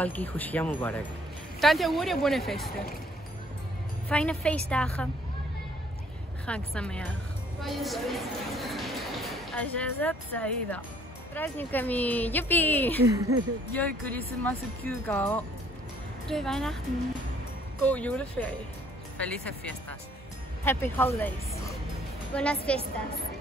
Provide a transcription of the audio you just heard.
साल की खुशियाँ मुबारक। Tanti auguri e buone feste. Fijne feestdagen. خاك سميخ. أجازة سعيدة. Prazdnikami. Joepie. 良いクリスマス休暇を。Goeie Weihnachten. Go juleferie. Felices fiestas. Happy holidays. Buenas fiestas.